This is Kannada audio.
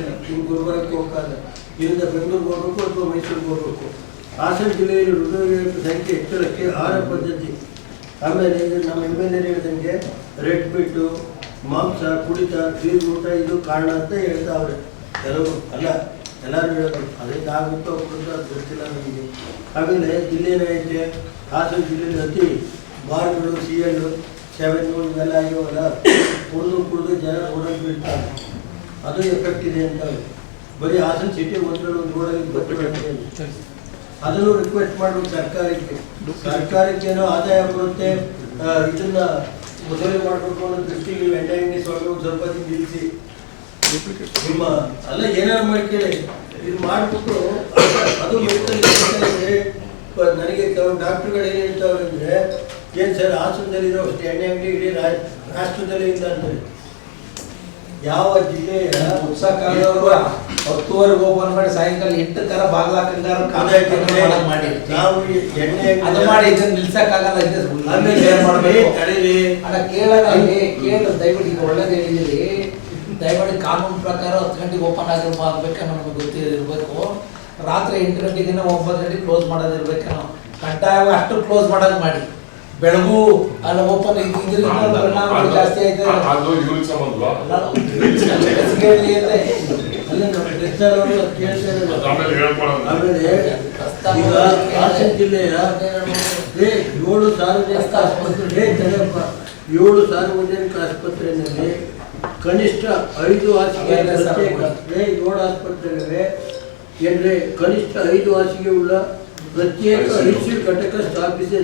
ಇಲ್ಲ ಇನ್ನು ಗುಲ್ಬರ್ಗಕ್ಕೆ ಹೋಗಲ್ಲ ಇಲ್ಲಿಂದ ಬೆಂಗಳೂರಿಗೆ ಹೋಗ್ಬೇಕು ಅಥವಾ ಮೈಸೂರಿಗೆ ಹೋಗ್ಬೇಕು. ಹಾಸನ ಜಿಲ್ಲೆಯಲ್ಲಿ ಹೃದಯ ಸಂಖ್ಯೆ ಹೆಚ್ಚಳಕ್ಕೆ ಆಹಾರ ಪದ್ಧತಿ. ಆಮೇಲೆ ನಮ್ಮ ಎಂ ಎಲ್ ಎ ಹೇಳಿದಂಗೆ ರೆಡ್ ಬಿಟ್ಟು ಮಾಂಸ, ಕುಡಿತ ಊಟ, ಇದು ಕಾರಣ ಅಂತ ಹೇಳ್ತಾ ಅವ್ರೆ. ಕೆಲವರು ಅಲ್ಲ, ಎಲ್ಲರೂ ಹೇಳೋದು ಅದರಿಂದ ಆಗುತ್ತೋ ಬಿಡುತ್ತೋ ಅದು ಗೊತ್ತಿಲ್ಲ ನಮಗೆ. ಆಮೇಲೆ ಜಿಲ್ಲೆ ಏನೈತೆ ಹಾಸನ ಜಿಲ್ಲೆಯಲ್ಲಿ ಅತಿ ಬಾರ್ಗಳು ಸಿ ಎಲ್ ಸೆವೆನ್ ಇವೆಲ್ಲ ಆಗಿವಲ್ಲ ಕುಡಿದು ಕುಡಿದು ಜನ ಬೀಳ್ತಾರೆ ಅದು ಎಫೆಕ್ಟ್ ಇದೆ ಅಂತ ಬರೀ ಹಾಸನ ಸಿಟಿ ಒಂದರಲ್ಲಿ ಒಂದು ರೋಡಲ್ಲಿ ಬರ್ತಾರೆ ಅದನ್ನು ರಿಕ್ವೆಸ್ಟ್ ಮಾಡಬೇಕು ಸರ್ಕಾರಕ್ಕೆ. ಸರ್ಕಾರಕ್ಕೇನೋ ಆದಾಯ ಬರುತ್ತೆ ಇದನ್ನ ಮೊದಲೇ ಮಾಡಬೇಕು ಅನ್ನೋ ದೃಷ್ಟಿಯಲ್ಲಿ ಎಣ್ಣೆ ಎಣ್ಣೆ ಸ್ವಲ್ಪ ಸ್ವಲ್ಪ ನಿಲ್ಲಿಸಿ. ನಿಮ್ಮ, ಅಲ್ಲ ಏನಾರು ಮಾಡ್ಕೇಳಿ ಇದು ಮಾಡಿಬಿಟ್ಟು ಅದು ನನಗೆ ಕೆಲವು ಡಾಕ್ಟರ್ಗಳು ಏನು ಹೇಳ್ತಾವ್ರೆ ಅಂದರೆ, ಏನು ಸರ್ ಹಾಸನದಲ್ಲಿ ಇರೋ ಅಷ್ಟು ಎಣ್ಣೆ ಅಂಗಡಿ ಇಡೀ ರಾಷ್ಟ್ರದಲ್ಲೇ ಇಲ್ಲ ಅಂತಾರೆ ಯಾವ ಜಿಲ್ಲೆಯ ಉತ್ಸವಕಾರದವರು ಹತ್ತುವರೆಗೆ ಓಪನ್ ಮಾಡಿ ಸಾಯಂಕಾಲ ಎಂಟು ತರ ಬಾಗ್ಲಾಕಂಗಾರ ಮಾಡಿ. ನಾವು ಎಣ್ಣೆ ಅದು ಮಾಡಿ ಇದನ್ನ ನಿಲ್ಸಕ್ಕಾಗಲ್ಲ ಇದೆ ಆಮೇಲೆ ಏನ್ ಮಾಡ್ಬೇಕು. ತಡೀರಿ ಅಲ್ಲ ಕೇಳೋಣ ಇಲ್ಲಿ ಕೇಳು ದಯವಿಟ್ಟು ಈಗ ಒಳ್ಳೇದು ಹೇಳಿದಿರಿ ದಯಮಾಡಿ ಕಾನೂನು ಪ್ರಕಾರ ಹತ್ತು ಗಂಟೆಗೆ ಓಪನ್ ಆಗಿರ್ಬೇಕು ನಮಗೆ ಗೊತ್ತಿರಬೇಕು. ರಾತ್ರಿ ಎಂಟು ಗಂಟೆಗೆ ಒಂಬತ್ತು ಗಂಟೆಗೆ ಕ್ಲೋಸ್ ಮಾಡೋದಿರ್ಬೇಕೇನೋ. ಕಡ್ಡಾಯವಾಗಿ ಅಷ್ಟು ಕ್ಲೋಸ್ ಮಾಡೋದು ಮಾಡಿ. ಬೆಳಗು ಅಲ್ಲ ಓಪನ್ ಇದ್ರಿಂದ ಪರಿಣಾಮ ಜಾಸ್ತಿ ಆಯ್ತು. ಅದು ಇವ್ರಿಗೆ ಸಂಬಂಧ. ಹೇಳಿ ಅಂದ್ರೆ ಅಲ್ಲ ನಮ್ಮ ಲೆಕ್ಚರ್ ಅವರು ಅದ್ ಕೇಳ್ತಾ ಆಮೇಲೆ ಹೇಳ್ಕೊಳ್ಳೋಣ ಆಮೇಲೆ ಈಗ ಹಾಸನ ಜಿಲ್ಲೆಯ ಏ, ಏಳು ಸಾರ್ವಜನಿಕ ಆಸ್ಪತ್ರೆ. ಏಳು ಸಾರ್ವಜನಿಕ ಆಸ್ಪತ್ರೆಯಲ್ಲಿ ಕನಿಷ್ಠ ಐದು ಹಾಸಿಗೆ ಪ್ರತ್ಯೇಕ ಏಳು ಆಸ್ಪತ್ರೆಗಳಿವೆ. ಏನ್ರಿ ಕನಿಷ್ಠ ಐದು ಹಾಸಿಗೆ ಉಳ್ಳ ಪ್ರತ್ಯೇಕ ಐಸಿಯು ಘಟಕ ಸ್ಥಾಪಿಸಿ